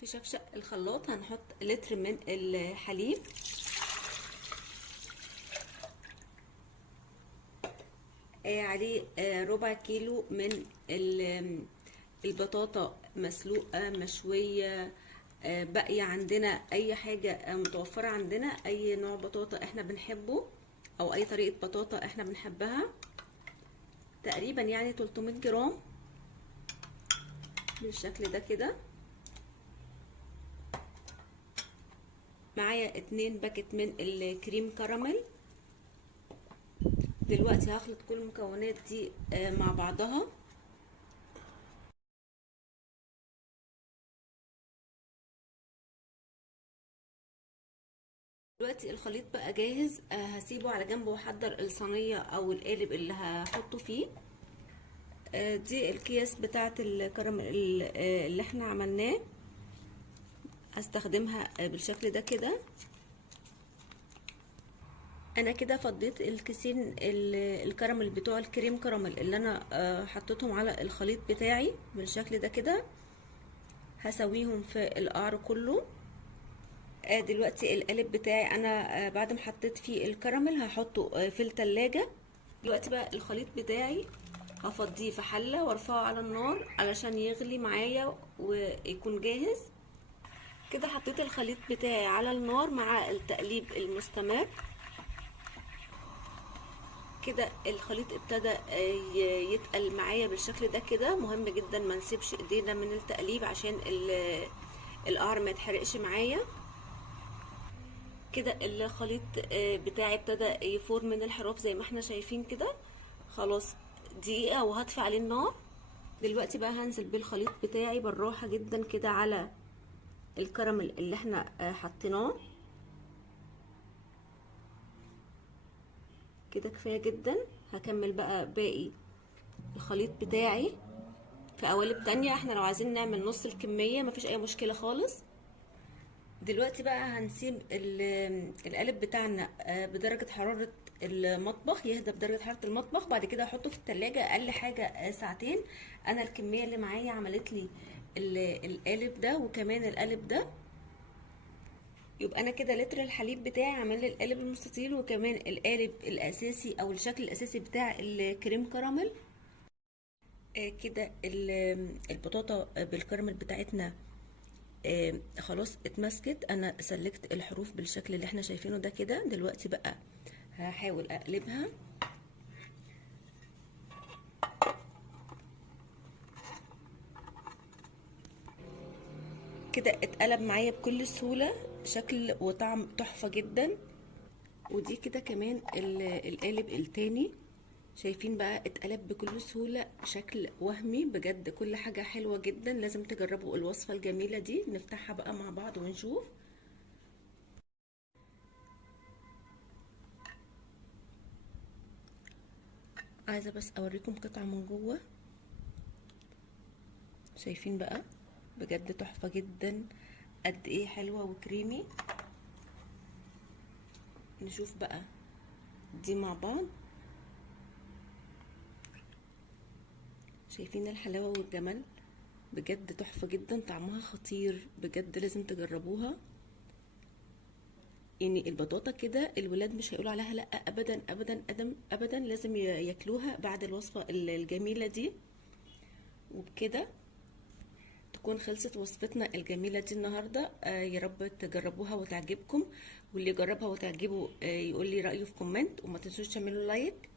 في شفشق الخلاط هنحط لتر من الحليب، عليه ربع كيلو من البطاطا مسلوقة مشوية، باقية عندنا اي حاجة متوفرة عندنا، اي نوع بطاطا احنا بنحبه او اي طريقة بطاطا احنا بنحبها، تقريبا يعني 300 جرام بالشكل ده كده. معايا 2 باكت من الكريم كراميل. دلوقتي هخلط كل المكونات دي مع بعضها. دلوقتي الخليط بقى جاهز، هسيبه على جنب واحضر الصينيه او القالب اللي هحطه فيه. دي الكيس بتاعه الكراميل اللي احنا عملناه، هستخدمها بالشكل ده كده. انا كده فضيت الكيسين الكراميل بتوع الكريم كراميل اللي انا حطيتهم على الخليط بتاعي بالشكل ده كده. هسويهم في القعر كله. دلوقتي القالب بتاعي انا بعد ما حطيت فيه الكراميل هحطه في التلاجة. دلوقتي بقى الخليط بتاعي هفضيه في حلة وارفعه على النار علشان يغلي معايا ويكون جاهز كده. حطيت الخليط بتاعي على النار مع التقليب المستمر كده. الخليط ابتدى يتقل معايا بالشكل ده كده. مهم جدا ما نسيبش ايدينا من التقليب عشان القعر ما يتحرقش معايا كده. الخليط بتاعي ابتدى يفور من الحراف زي ما احنا شايفين كده. خلاص دقيقة وهطفي عليه النار. دلوقتي بقى هنزل بالخليط بتاعي بالراحة جدا كده على الكراميل اللي احنا حطيناه كده. كفاية جدا. هكمل بقى باقي الخليط بتاعي في قوالب تانية. احنا لو عايزين نعمل نص الكمية مفيش اي مشكلة خالص. دلوقتي بقى هنسيب القالب بتاعنا بدرجة حرارة المطبخ يهدى بدرجة حرارة المطبخ. بعد كده احطه في التلاجة اقل حاجة ساعتين. انا الكمية اللي معايا عملت لي القالب ده وكمان القالب ده، يبقى انا كده لتر الحليب بتاعي عمل لي القالب المستطيل وكمان القالب الاساسي او الشكل الاساسي بتاع الكريم كراميل. كده البطاطا بالكراميل بتاعتنا خلاص اتمسكت. انا سلكت الحروف بالشكل اللي احنا شايفينه ده كده. دلوقتي بقى هحاول اقلبها كده. اتقلب معايا بكل سهولة، شكل وطعم تحفة جدا. ودي كده كمان القالب التاني، شايفين بقى اتقلب بكل سهولة، شكل وهمي بجد. كل حاجة حلوة جدا، لازم تجربوا الوصفة الجميلة دي. نفتحها بقى مع بعض ونشوف. عايزة بس اوريكم قطعة من جوه، شايفين بقى بجد تحفة جدا قد ايه حلوة وكريمي. نشوف بقى دي مع بعض. شايفين الحلاوة والجمال بجد تحفة جدا. طعمها خطير بجد، لازم تجربوها. يعني البطاطا كده الولاد مش هيقولوا عليها لا ابدا ابدا ابدا ابدا، لازم ياكلوها بعد الوصفة الجميلة دي. وبكده تكون خلصت وصفتنا الجميلة دي النهاردة. يا رب تجربوها وتعجبكم، واللي يجربها وتعجبه يقول لي رأيه في كومنت. وما تنسوش تعملوا لايك.